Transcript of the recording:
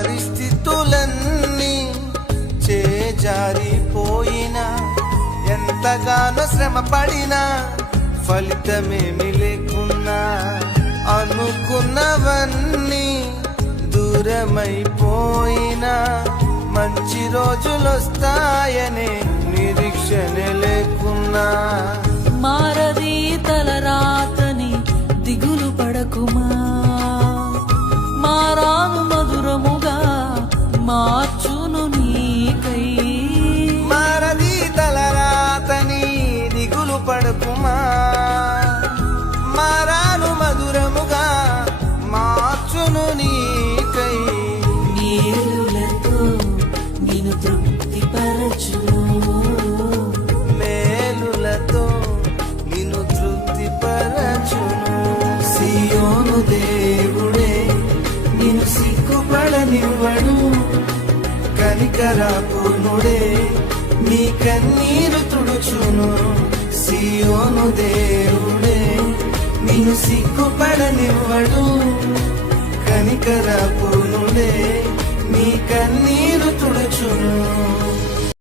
పరిస్థితులన్నీ చేజారిపోయినా, ఎంతగానో శ్రమ పడినా ఫలితమేమి లేకున్నా, అనుకున్నవన్నీ దూరమైపోయినా మంచి రోజులొస్తాయనే నిరీక్షణ లేకున్నా, మారది తలరాతని దిగులు పడకుమా, మారాను మధురముగా మార్చును నీకై. మారది తలరాతని దిగులు పడకుమా, మారాను మధురముగా మార్చును నీకై. మేలులతో నిన్ను తృప్తిపరచును, మేలులతో నిన్ను తృప్తిపరచును. సియోను దేవుడే నిన్ను సిగ్గుపడనివ్వడు, కనికరపూర్ణుడే నీ కన్నీరు తుడుచును. సియోను దేవుడే నిన్ను సిగ్గుపడనివ్వడు, కనికరపూర్ణుడే నీ కన్నీరు తుడుచును.